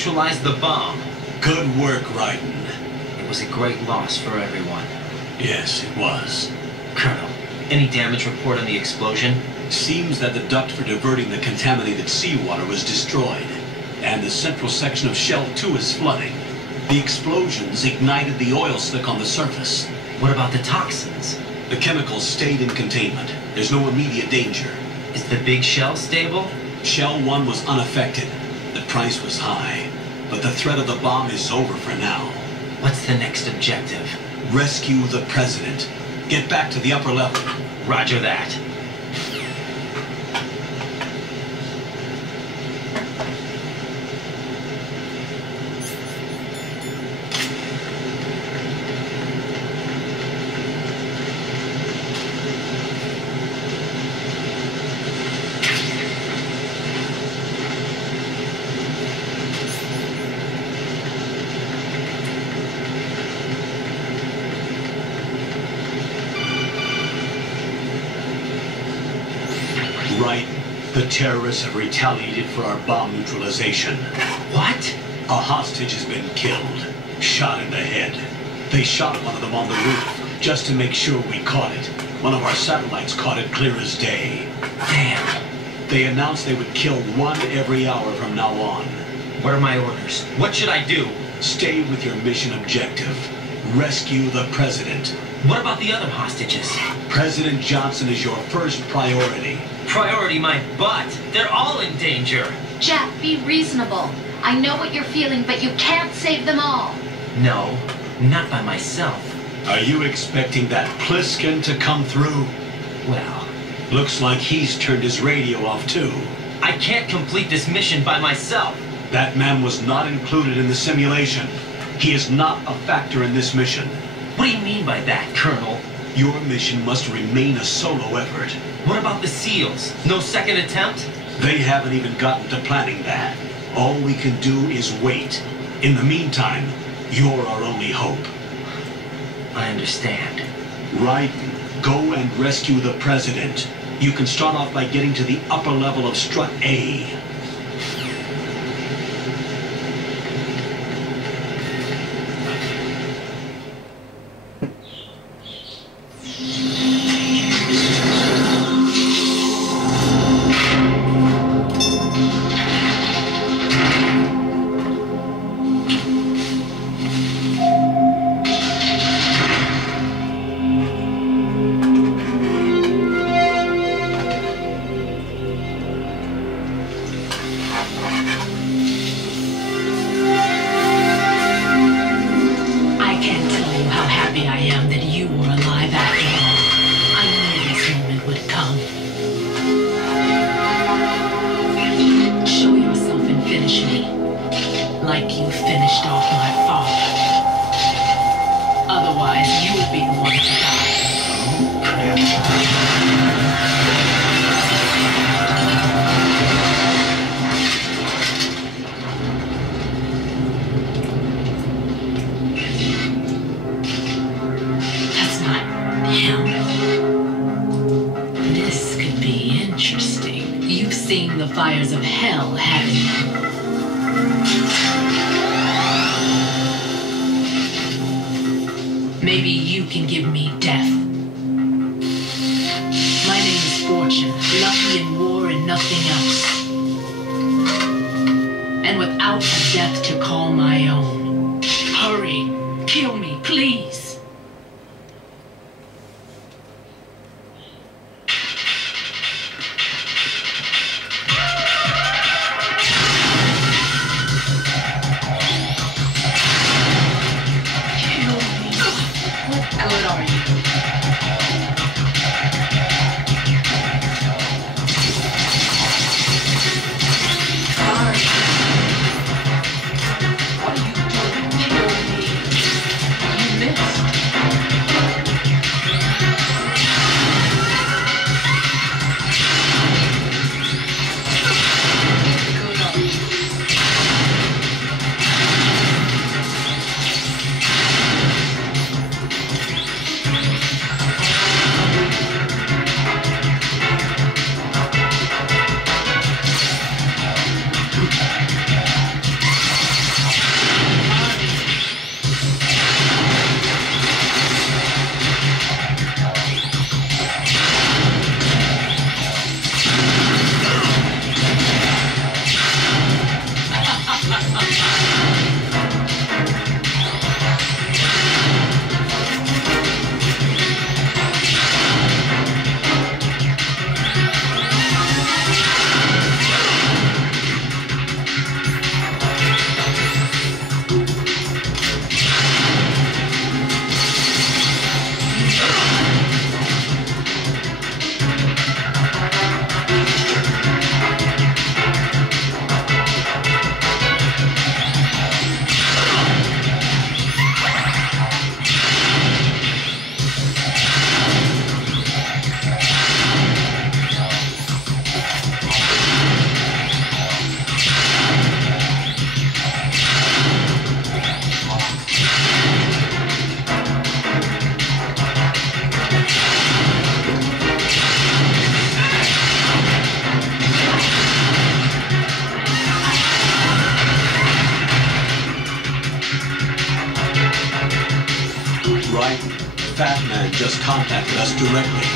neutralized the bomb. Good work, Raiden. It was a great loss for everyone. Yes, it was. Colonel, any damage report on the explosion? Seems that the duct for diverting the contaminated seawater was destroyed, and the central section of Shell 2 is flooding. The explosions ignited the oil slick on the surface. What about the toxins? The chemicals stayed in containment. There's no immediate danger. Is the big shell stable? Shell 1 was unaffected. The price was high, but the threat of the bomb is over for now. What's the next objective? Rescue the President. Get back to the upper level. Roger that. Right. The terrorists have retaliated for our bomb neutralization. What? A hostage has been killed. Shot in the head. They shot one of them on the roof, just to make sure we caught it. One of our satellites caught it clear as day. Damn. They announced they would kill one every hour from now on. What are my orders? What should I do? Stay with your mission objective. Rescue the President. What about the other hostages? President Johnson is your first priority. Priority my butt. They're all in danger. Jack, be reasonable. I know what you're feeling, but you can't save them all. No, not by myself. Are you expecting that Pliskin to come through? Well, looks like he's turned his radio off too. I can't complete this mission by myself. That man was not included in the simulation. He is not a factor in this mission. What do you mean by that, Colonel? Your mission must remain a solo effort. What about the SEALs? No second attempt? They haven't even gotten to planning that. All we can do is wait. In the meantime, you're our only hope. I understand. Raiden, go and rescue the President. You can start off by getting to the upper level of Strut A. The fires of hell, haven't you? Maybe you can give me death. My name is Fortune, lucky in war and nothing else. And without a death to call my own. Hurry, kill me, please. What are you doing? Kill me. You missed. right. Fat Man just contacted us directly.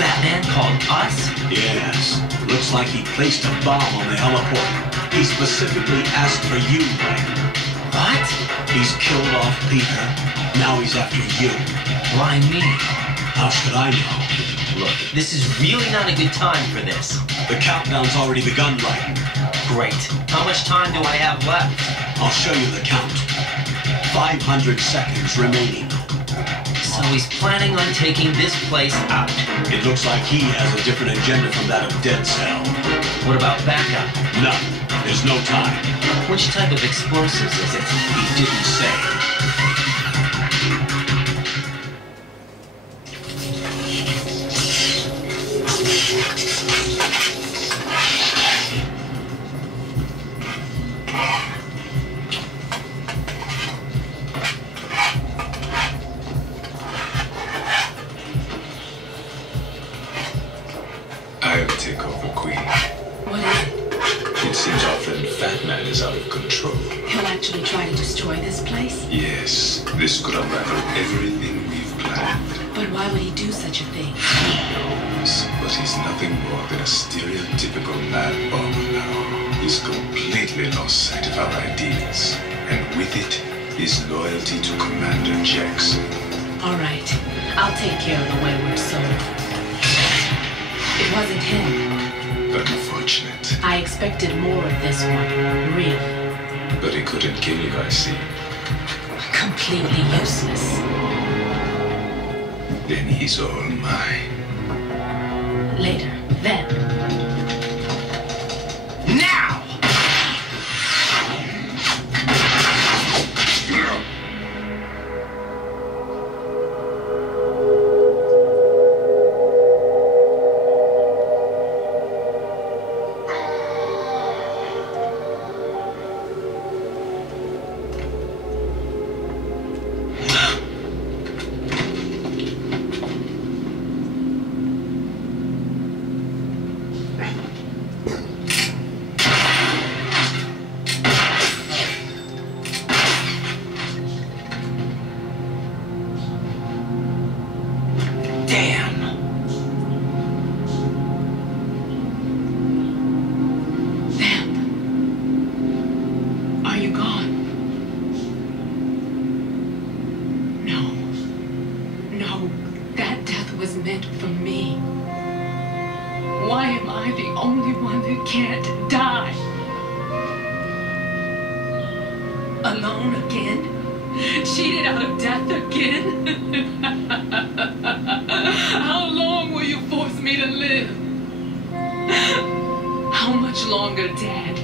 That man called us? Yes. Looks like he placed a bomb on the heliport. He specifically asked for you, Mike. What? He's killed off Peter. Now he's after you. Why me? How should I know? Look, this is really not a good time for this. The countdown's already begun, Mike. Great. How much time do I have left? I'll show you the count. 500 seconds remaining. So he's planning on taking this place out. It looks like he has a different agenda from that of Dead Cell. What about backup? None. There's no time. Which type of explosives is it? He didn't say. I'll take over, Queen. What is it? It seems our friend Fat Man is out of control. He'll actually try to destroy this place? Yes, this could unravel everything we've planned. But why would he do such a thing? He knows, but he's nothing more than a stereotypical mad bomber now. He's completely lost sight of our ideas. And with it, his loyalty to Commander Jackson. All right. I'll take care of the wayward soul. It wasn't him. Unfortunate. I expected more of this one. Real. But he couldn't kill you, I see. Completely useless. Then he's all mine. Later. Then. Now! Alone again? Cheated out of death again? How long will you force me to live? How much longer, Dad?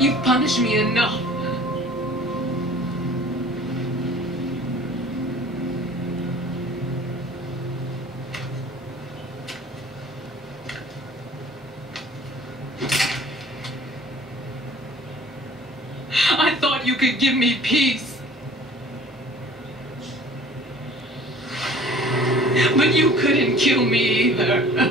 You've punished me enough. I thought you could give me peace. But you couldn't kill me either.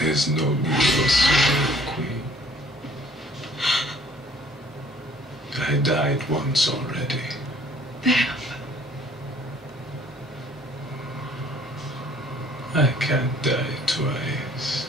There's no need for sorrow, Queen. I died once already. Damn. I can't die twice.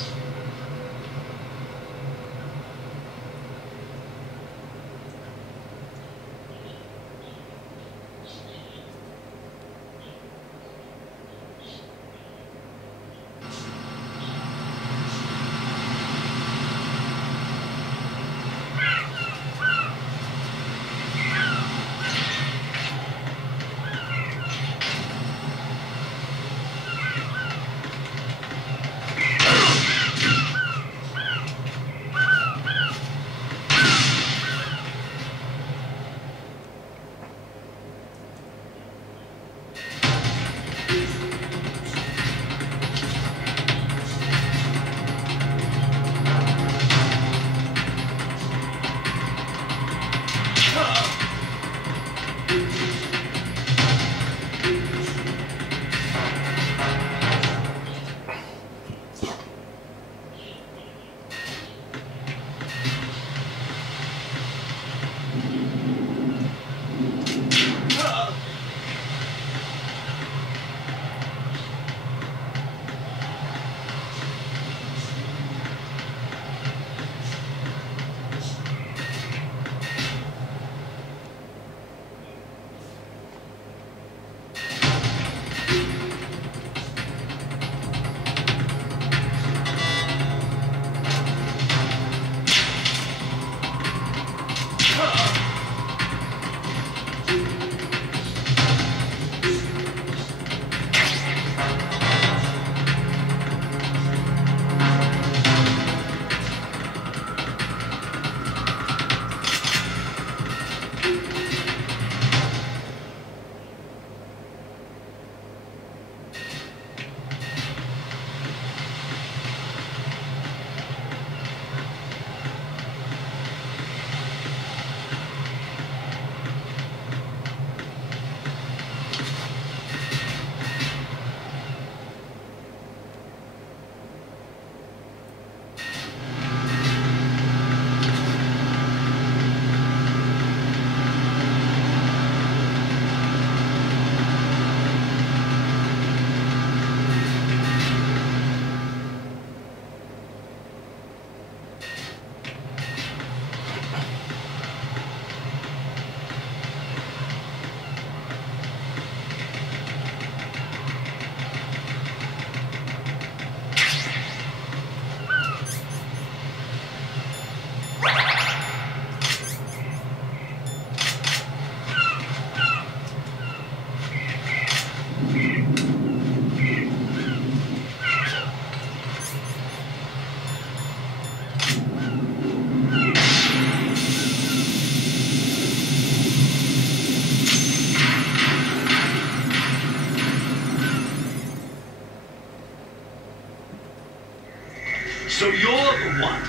So you're the one.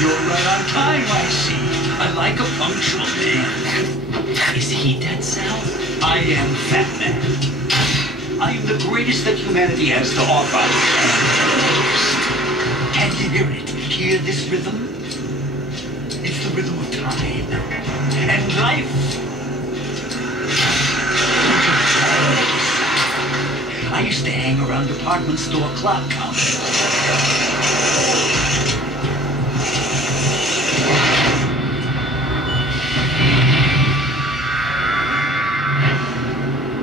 You're right on time, I see. I like a punctual man. Is he Dead Cell? I am Fat Man. I am the greatest that humanity has to offer. Can you hear it? Hear this rhythm? It's the rhythm of time and life. I used to hang around department store clock counters.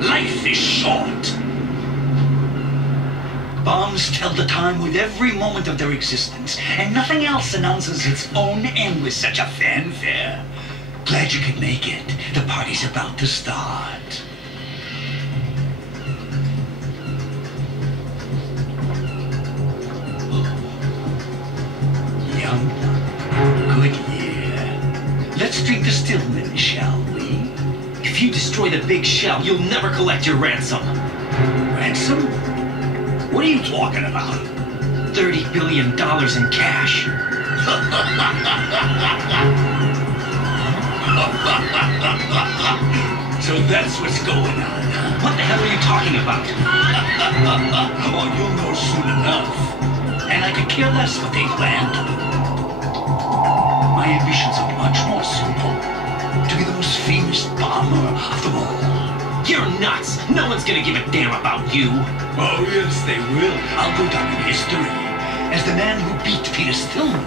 Life is short. Bombs tell the time with every moment of their existence, and nothing else announces its own end with such a fanfare. Glad you could make it. The party's about to start. Young, good year. Let's drink the Stillman, shall we? If you destroy the big shell, you'll never collect your ransom. Ransom? What are you talking about? $30 billion in cash. So that's what's going on, huh? What the hell are you talking about? Oh, you'll know soon enough. And I could care less what they plan to do. My ambitions are much more simple. To be the most famous bomber of them all. You're nuts! No one's gonna give a damn about you! Oh, yes, they will. I'll go down in history as the man who beat Peter Stillman.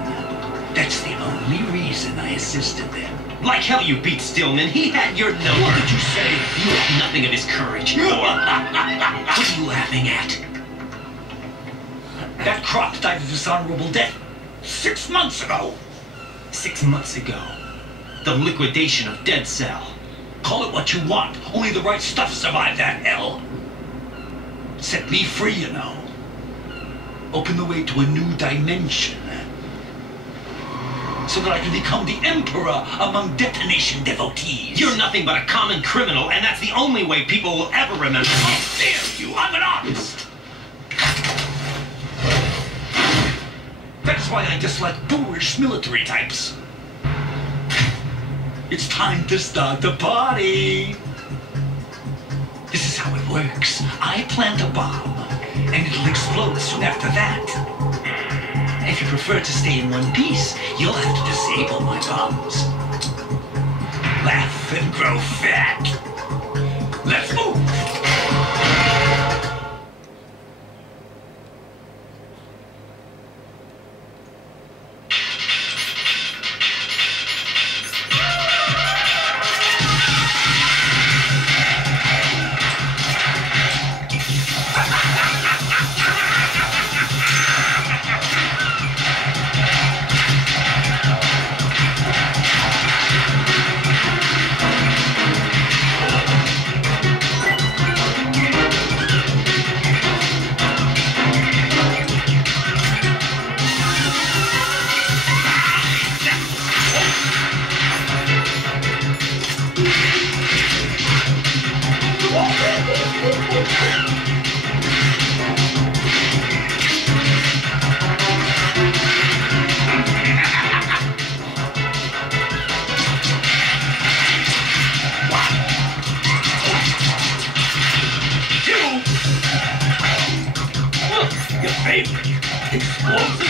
That's the only reason I assisted them. Like hell you beat Stillman. He had your number. What did you say? You have nothing of his courage. What are you laughing at? That crop died a dishonorable death 6 months ago. 6 months ago. The liquidation of Dead Cell. Call it what you want. Only the right stuff survived that hell. Set me free, you know. Open the way to a new dimension. So that I can become the emperor among detonation devotees. You're nothing but a common criminal, and that's the only way people will ever remember you. How dare you? I'm an artist. That's why I dislike boorish military types. It's time to start the party. This is how it works. I plant a bomb, and it'll explode soon after that. If you prefer to stay in one piece, you'll have to disable my bombs. Laugh and grow fat. Let's move. Your favorite explosive.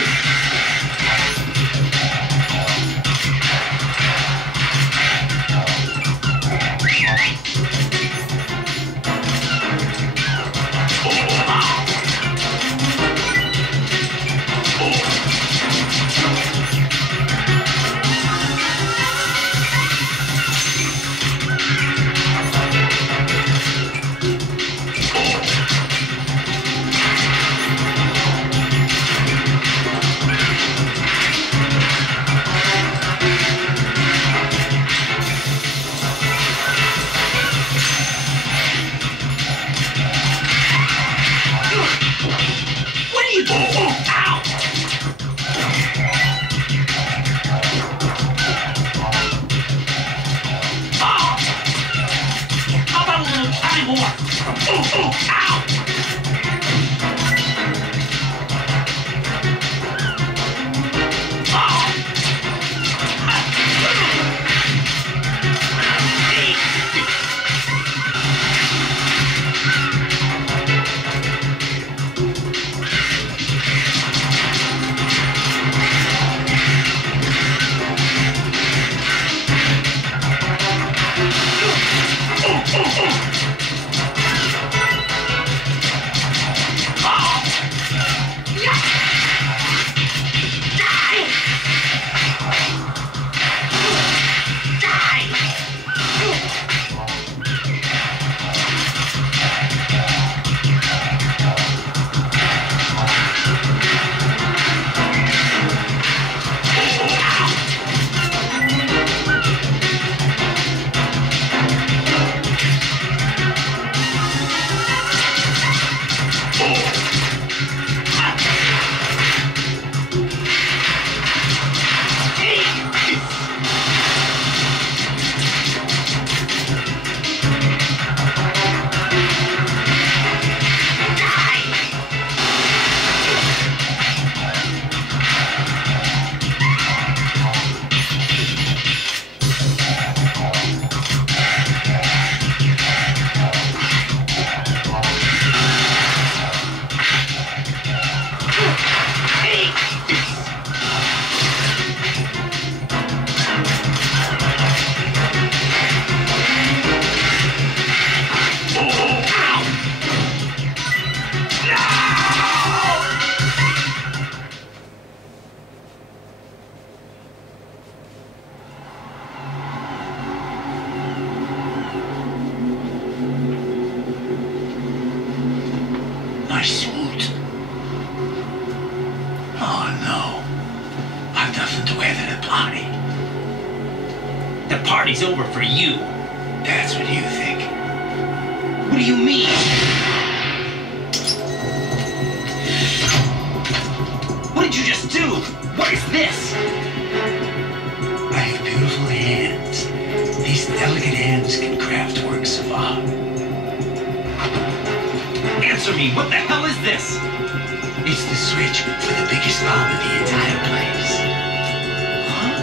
my suit. Oh no. I've nothing to wear to the party. The party's over for you. That's what you think. What do you mean? What did you just do? What is this? I have beautiful hands. These delicate hands can craft works of art. Answer me, what the hell is this? It's the switch for the biggest bomb in the entire place. Huh?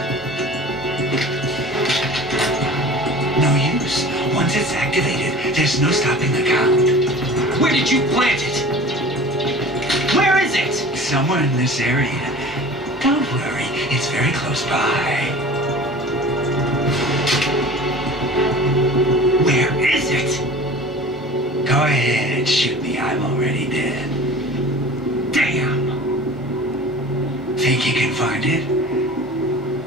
No use. Once it's activated, there's no stopping the count. Where did you plant it? Where is it? Somewhere in this area. Don't worry, it's very close by. Where is it? Go ahead, shoot me. I'm already dead. Damn! Think you can find it?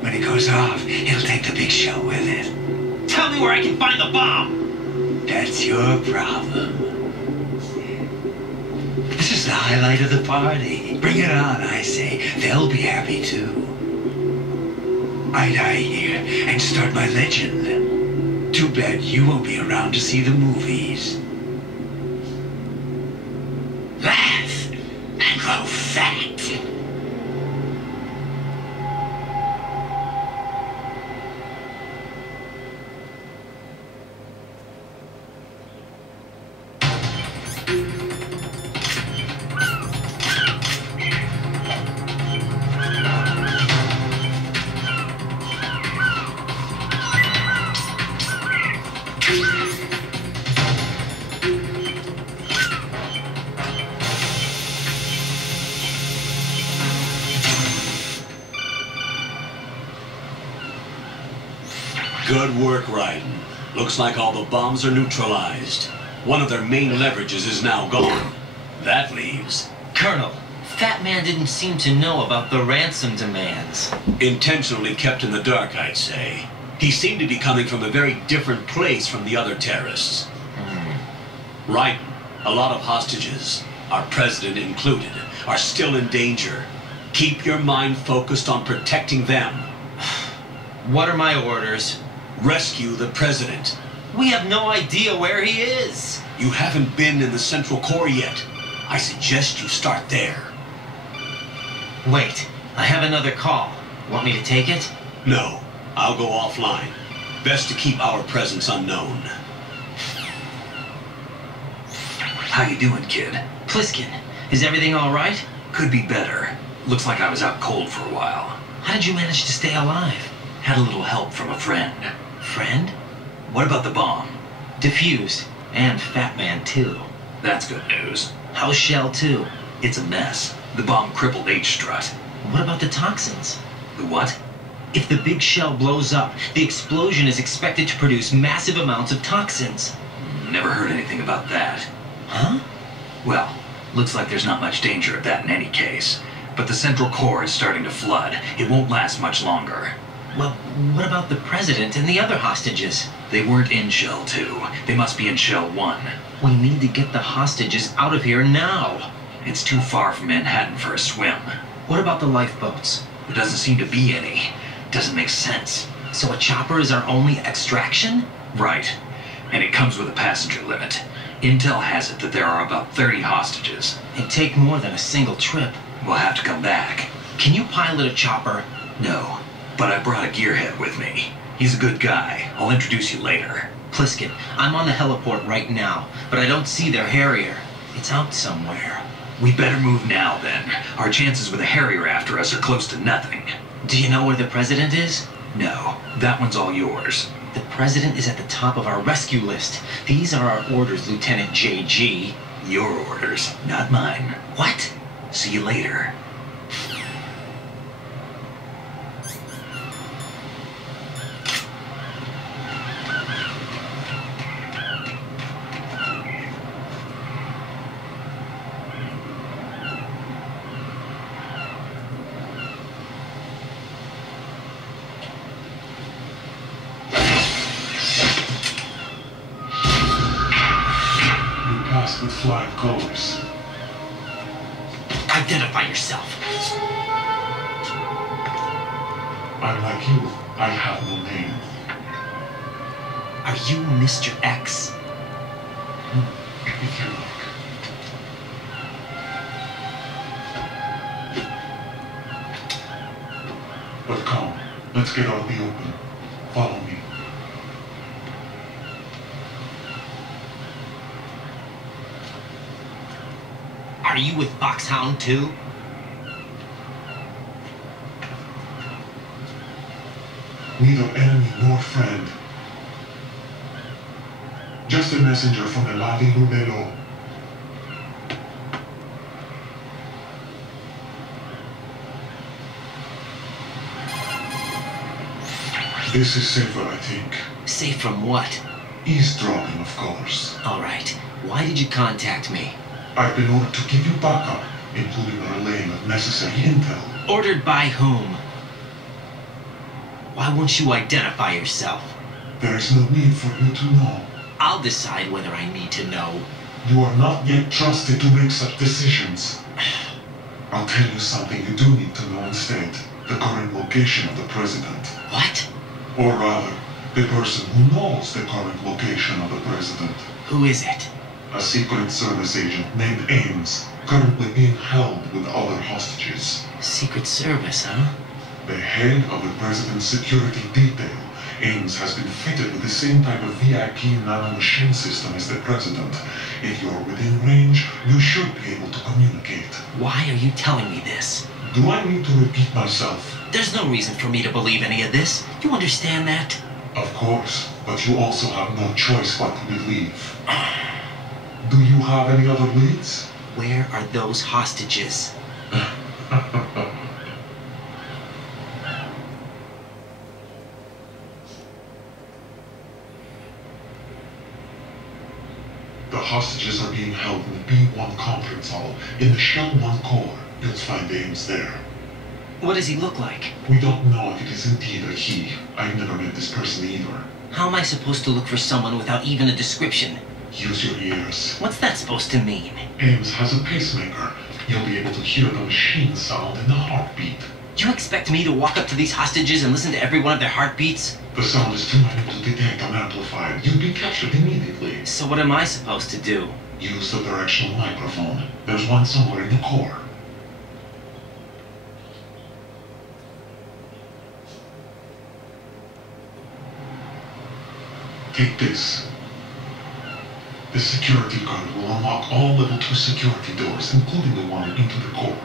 When it goes off, it'll take the big show with it. Tell me where I can find the bomb! That's your problem. This is the highlight of the party. Bring it on, I say. They'll be happy too. I die here and start my legend. Too bad you won't be around to see the movies. Laugh and grow fat. Good work, Raiden. Looks like all the bombs are neutralized. One of their main leverages is now gone. That leaves... Colonel, Fat Man didn't seem to know about the ransom demands. Intentionally kept in the dark, I'd say. He seemed to be coming from a very different place from the other terrorists. Raiden, a lot of hostages, our president included, are still in danger. Keep your mind focused on protecting them. What are my orders? Rescue the president. We have no idea where he is. You haven't been in the Central Core yet. I suggest you start there. Wait, I have another call. Want me to take it? No, I'll go offline. Best to keep our presence unknown. How you doing, kid? Pliskin, is everything all right? Could be better. Looks like I was out cold for a while. How did you manage to stay alive? Had a little help from a friend. Friend? What about the bomb? Defused. And Fat Man, too. That's good news. How's Shell, too? It's a mess. The bomb crippled H-Strut. What about the toxins? The what? If the big shell blows up, the explosion is expected to produce massive amounts of toxins. Never heard anything about that. Huh? Well, looks like there's not much danger of that in any case. But the Central Core is starting to flood. It won't last much longer. Well, what about the president and the other hostages? They weren't in Shell 2. They must be in Shell 1. We need to get the hostages out of here now. It's too far from Manhattan for a swim. What about the lifeboats? There doesn't seem to be any. Doesn't make sense. So a chopper is our only extraction? Right. And it comes with a passenger limit. Intel has it that there are about 30 hostages. It'd take more than a single trip. We'll have to come back. Can you pilot a chopper? No, but I brought a gearhead with me. He's a good guy. I'll introduce you later. Pliskin, I'm on the heliport right now, but I don't see their Harrier. It's out somewhere. We better move now, then. Our chances with a Harrier after us are close to nothing. Do you know where the president is? No, that one's all yours. The president is at the top of our rescue list. These are our orders, Lieutenant JG. Your orders, not mine. What? See you later. With flying colors. Identify yourself. I'm like you. I have no name. Are you Mr. X? If you like. But come, let's get out of the open. Follow me. Are you with Foxhound too? Neither enemy nor friend. Just a messenger from Eladi Lumelo. This is safer, I think. Safe from what? Eavesdropping, of course. All right. Why did you contact me? I've been ordered to give you backup, including a relaying of necessary intel. Ordered by whom? Why won't you identify yourself? There is no need for you to know. I'll decide whether I need to know. You are not yet trusted to make such decisions. I'll tell you something you do need to know instead. The current location of the president. What? Or rather, the person who knows the current location of the president. Who is it? A Secret Service agent named Ames, currently being held with other hostages. Secret Service, huh? The head of the president's security detail, Ames, has been fitted with the same type of VIP nanomachine system as the president. If you're within range, you should be able to communicate. Why are you telling me this? Do I need to repeat myself? There's no reason for me to believe any of this. You understand that? Of course, but you also have no choice but to believe. Do you have any other leads? Where are those hostages? The hostages are being held in the B1 conference hall in the Shell 1 core. You'll find Ames there. What does he look like? We don't know if it is indeed a he. I've never met this person either. How am I supposed to look for someone without even a description? Use your ears. What's that supposed to mean? Ames has a pacemaker. You'll be able to hear the machine sound in the heartbeat. You expect me to walk up to these hostages and listen to every one of their heartbeats? The sound is too minute to detect and amplify. You'll be captured immediately. So what am I supposed to do? Use the directional microphone. There's one somewhere in the core. Take this. The security card will unlock all level 2 security doors, including the one into the core.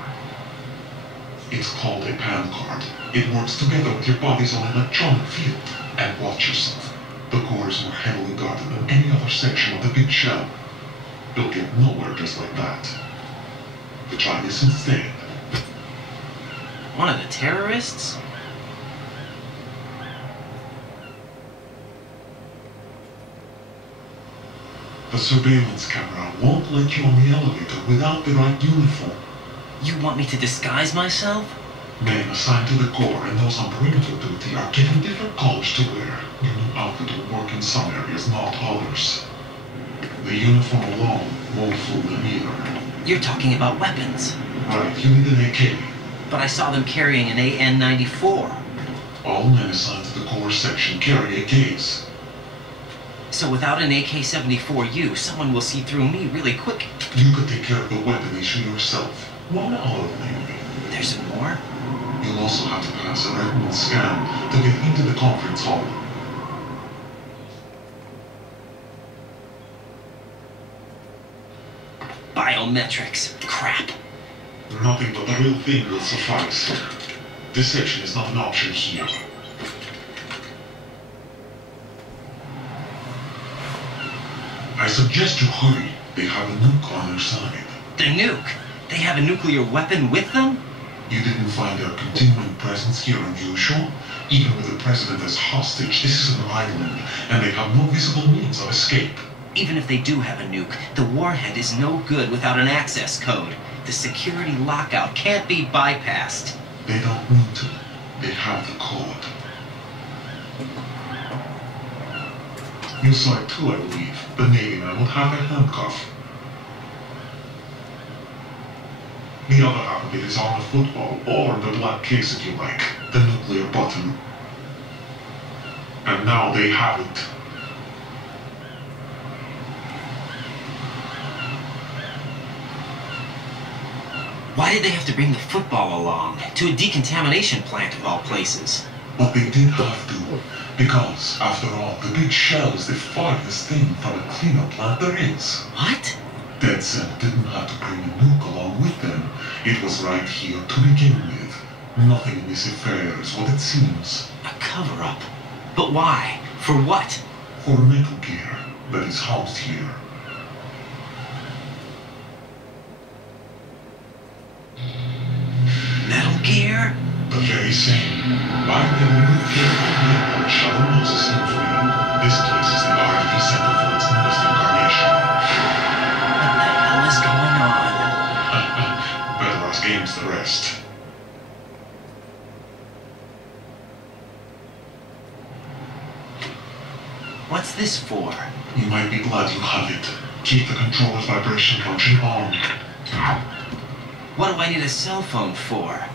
It's called a PAN card. It works together with your body's own electronic field. And watch yourself. The core is more heavily guarded than any other section of the big shell. You'll get nowhere just like that. Try this instead. One of the terrorists? The surveillance camera won't let you on the elevator without the right uniform. You want me to disguise myself? Men assigned to the core and those on perimeter duty are given different colors to wear. Your new outfit will work in some areas, not others. The uniform alone won't fool them either. You're talking about weapons. Right, you need an AK. But I saw them carrying an AN-94. All men assigned to the core section carry AKs. So without an AK-74U, someone will see through me really quick. You could take care of the weapon issue yourself. 1 hour maybe. There's more? You'll also have to pass a retinal scan to get into the conference hall. Biometrics. Crap. Nothing but the real thing will suffice. Deception is not an option here. I suggest you hurry. They have a nuke on their side. The nuke? They have a nuclear weapon with them? You didn't find their continuing presence here unusual? Even with the president as hostage, this is an island, and they have no visible means of escape. Even if they do have a nuke, the warhead is no good without an access code. The security lockout can't be bypassed. They don't need to. They have the code. You saw it too, I believe. The Navy man would have a handcuff. The other half of it is on the football, or the black case if you like, the nuclear button. And now they have it. Why did they have to bring the football along? To a decontamination plant of all places. But they did have to, because, after all, the big shell is the farthest thing from a cleanup plant there is. What? Dead Set didn't have to bring a nuke along with them. It was right here to begin with. Nothing in this affair is what it seems. A cover-up? But why? For what? For Metal Gear that is housed here. Metal Gear? The very same. I've never moved here from the airport shuttle Moses seems to be. This place is the R&D center for its newest incarnation. What the hell is going on? Better ask Ames the rest. What's this for? You might be glad you have it. Keep the controller's vibration function on. What do I need a cell phone for?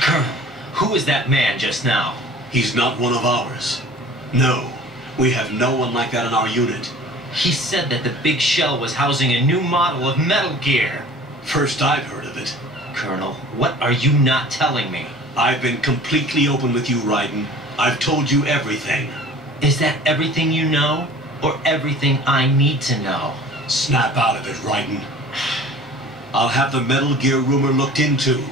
Colonel, who is that man just now? He's not one of ours. No, we have no one like that in our unit. He said that the big shell was housing a new model of Metal Gear. First I've heard of it. Colonel, what are you not telling me? I've been completely open with you, Raiden. I've told you everything. Is that everything you know? Or everything I need to know? Snap out of it, Raiden. I'll have the Metal Gear rumor looked into.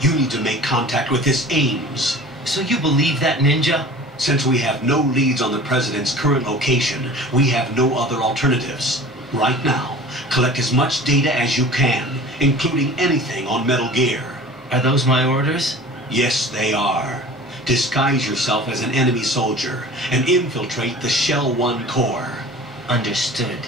You need to make contact with this Ames. So you believe that ninja? Since we have no leads on the President's current location, we have no other alternatives. Right now, collect as much data as you can, including anything on Metal Gear. Are those my orders? Yes, they are. Disguise yourself as an enemy soldier and infiltrate the Shell 1 core. Understood.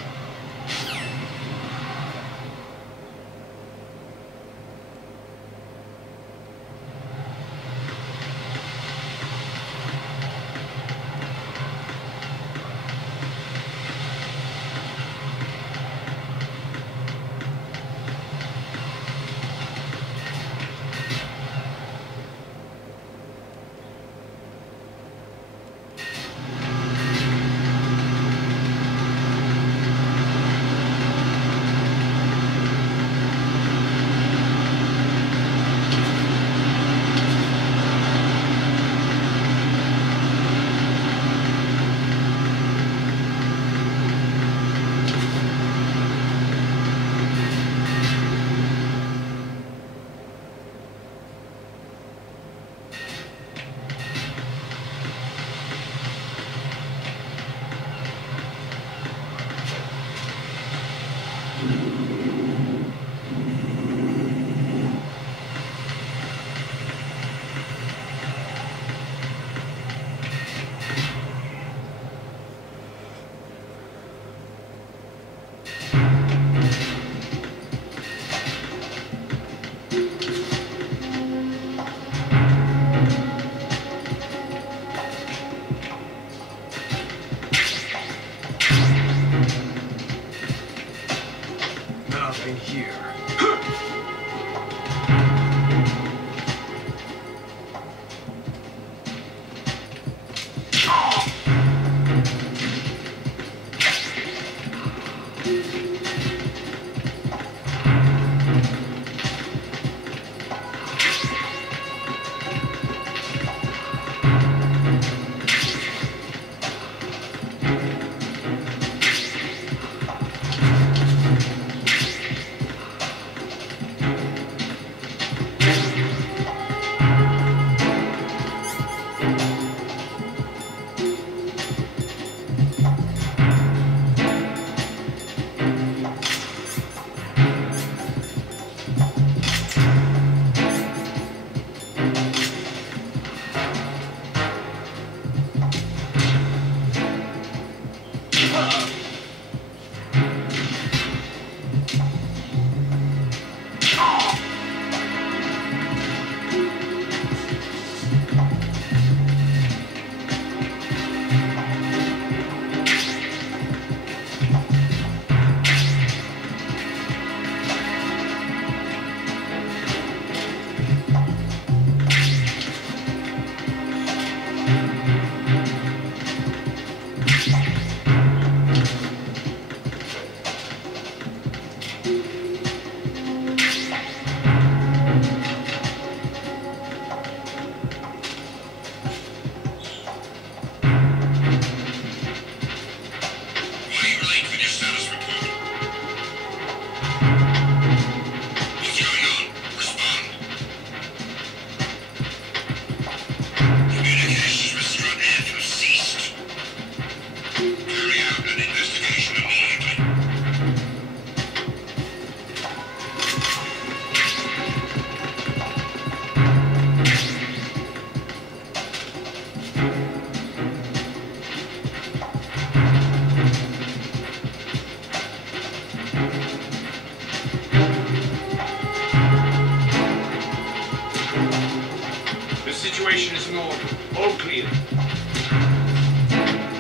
Communication is in order. All clear.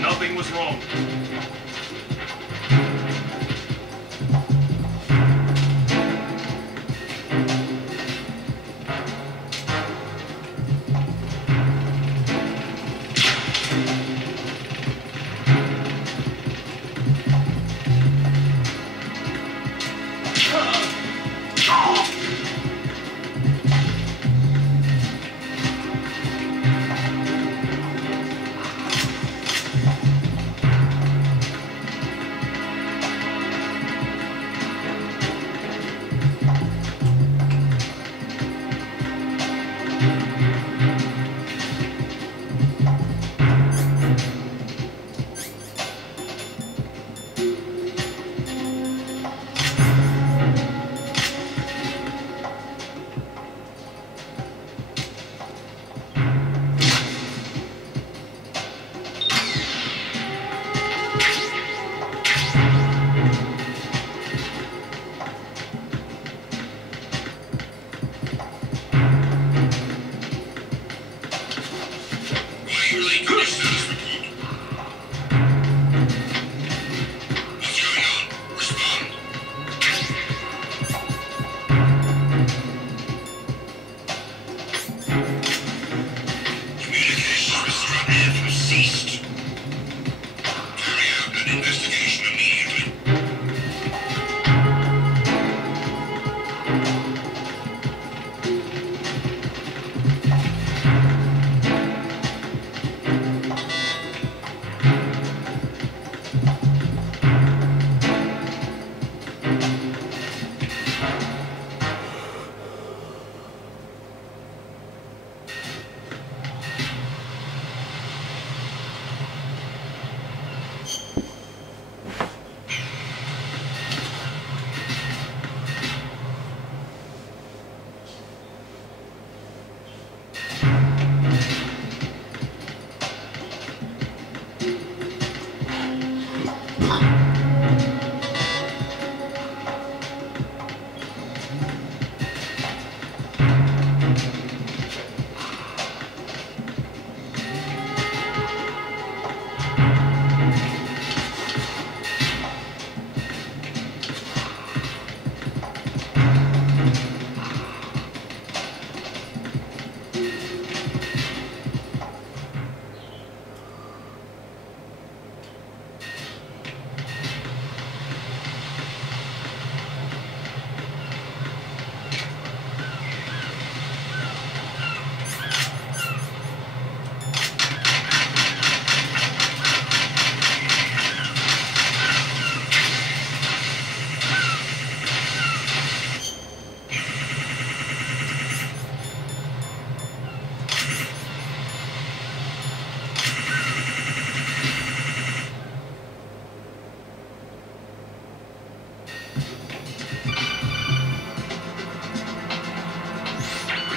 Nothing was wrong.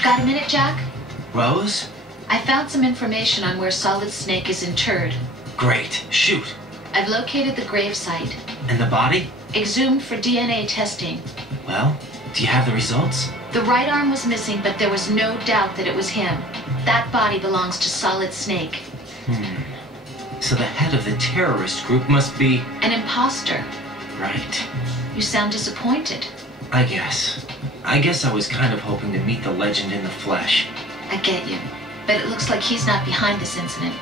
Got a minute, Jack? Rose? I found some information on where Solid Snake is interred. Great. Shoot. I've located the gravesite. And the body? Exhumed for DNA testing. Well, do you have the results? The right arm was missing, but there was no doubt that it was him. That body belongs to Solid Snake. So the head of the terrorist group must be... An imposter. Right. You sound disappointed. I guess I was kind of hoping to meet the legend in the flesh. I get you. But it looks like he's not behind this incident.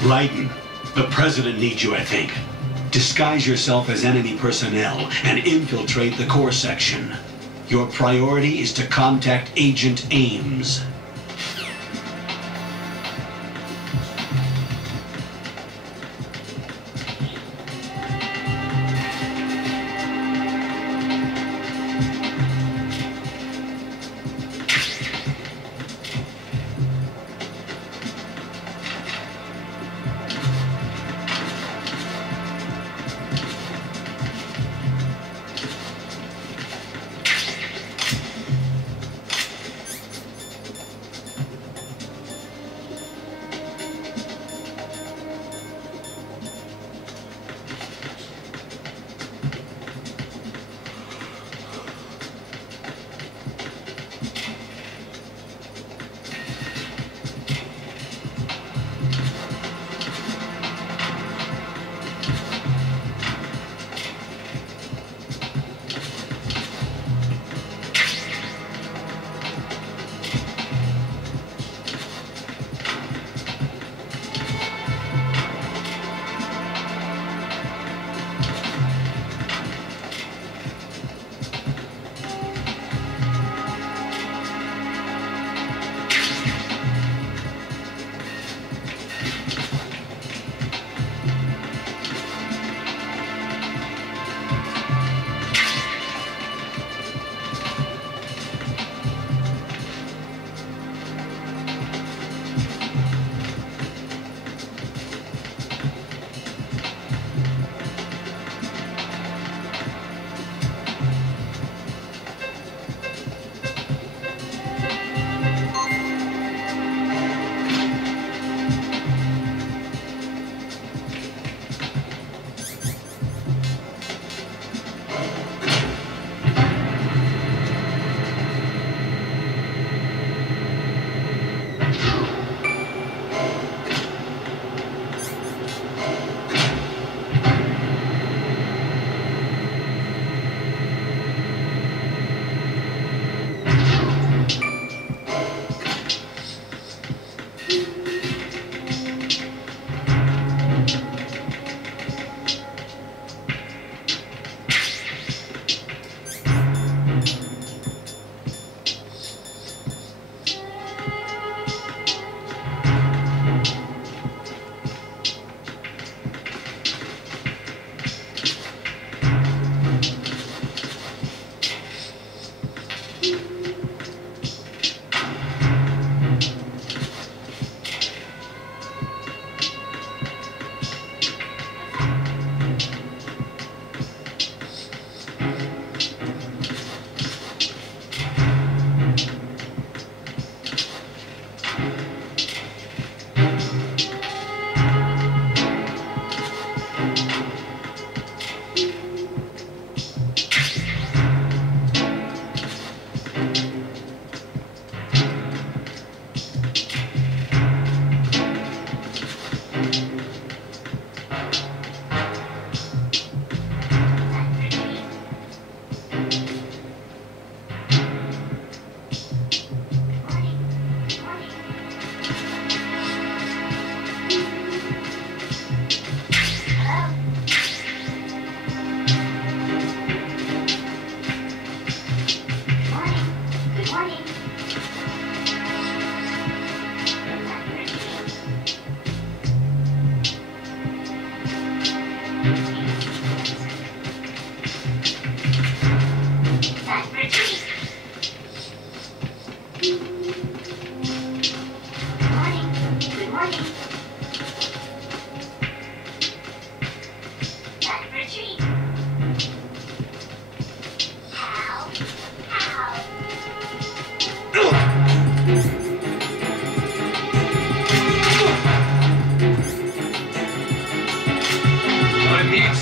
Raiden, the president needs you, I think. Disguise yourself as enemy personnel and infiltrate the core section. Your priority is to contact Agent Ames.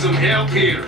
some help here.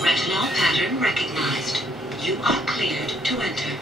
Retinol pattern recognized. You are cleared to enter.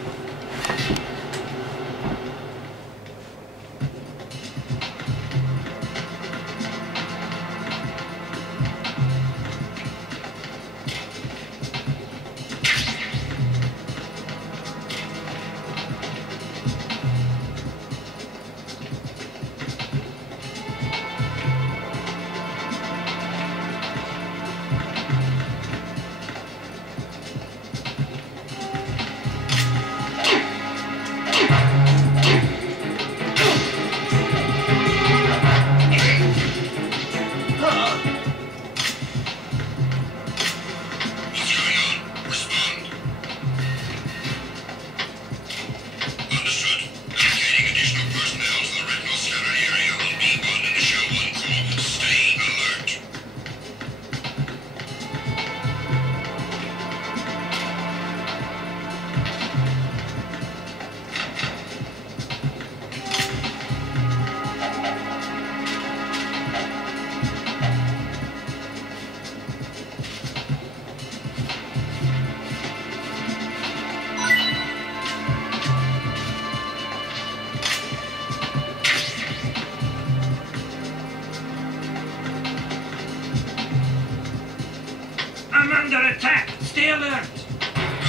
I'm under attack. Stay alert.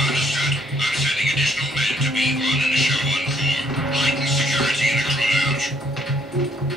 Understood. I'm sending additional men to B1 and Show 1 Core. Heighten security in the chronology.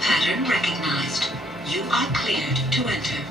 pattern recognized. You are cleared to enter.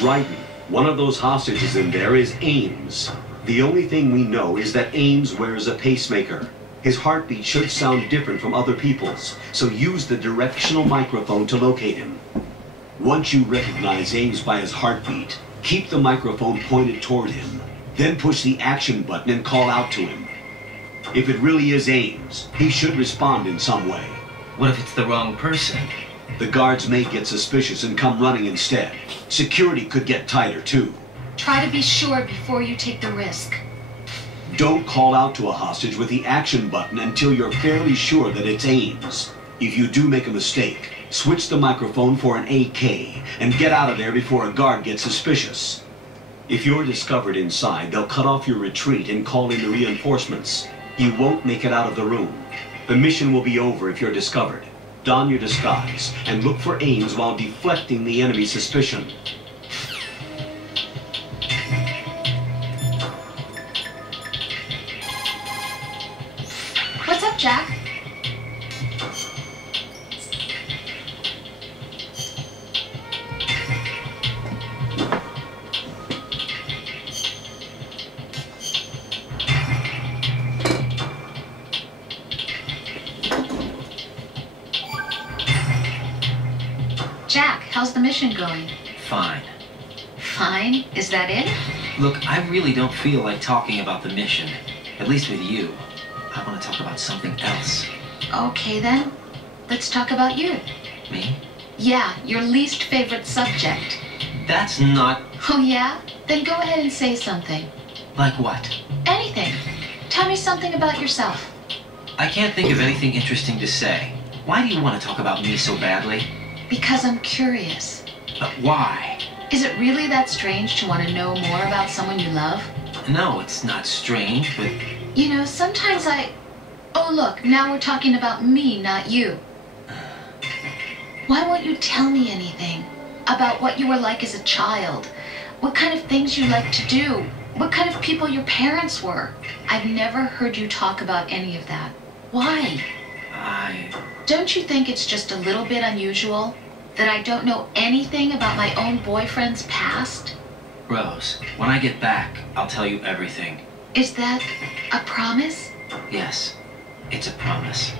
Raiden, one of those hostages in there is Ames. The only thing we know is that Ames wears a pacemaker. His heartbeat should sound different from other people's, so use the directional microphone to locate him. Once you recognize Ames by his heartbeat, keep the microphone pointed toward him. Then push the action button and call out to him. If it really is Ames, he should respond in some way. What if it's the wrong person? The guards may get suspicious and come running instead. Security could get tighter, too. Try to be sure before you take the risk. Don't call out to a hostage with the action button until you're fairly sure that it's Ames. If you do make a mistake, switch the microphone for an AK and get out of there before a guard gets suspicious. If you're discovered inside, they'll cut off your retreat and call in the reinforcements. You won't make it out of the room. The mission will be over if you're discovered. Don your disguise and look for Ames while deflecting the enemy's suspicion. What's up, Jack? Jack, how's the mission going? Fine. Fine? Is that it? Look, I really don't feel like talking about the mission. At least with you. I want to talk about something else. Okay then. Let's talk about you. Me? Yeah, your least favorite subject. That's not... Oh yeah? Then go ahead and say something. Like what? Anything. Tell me something about yourself. I can't think of anything interesting to say. Why do you want to talk about me so badly? Because I'm curious. But why? Is it really that strange to want to know more about someone you love? No, it's not strange, but... You know, sometimes Oh look, now we're talking about me, not you. Why won't you tell me anything? About what you were like as a child? What kind of things you liked to do? What kind of people your parents were? I've never heard you talk about any of that. Why? Don't you think it's just a little bit unusual that I don't know anything about my own boyfriend's past? Rose, when I get back, I'll tell you everything. Is that a promise? Yes, it's a promise.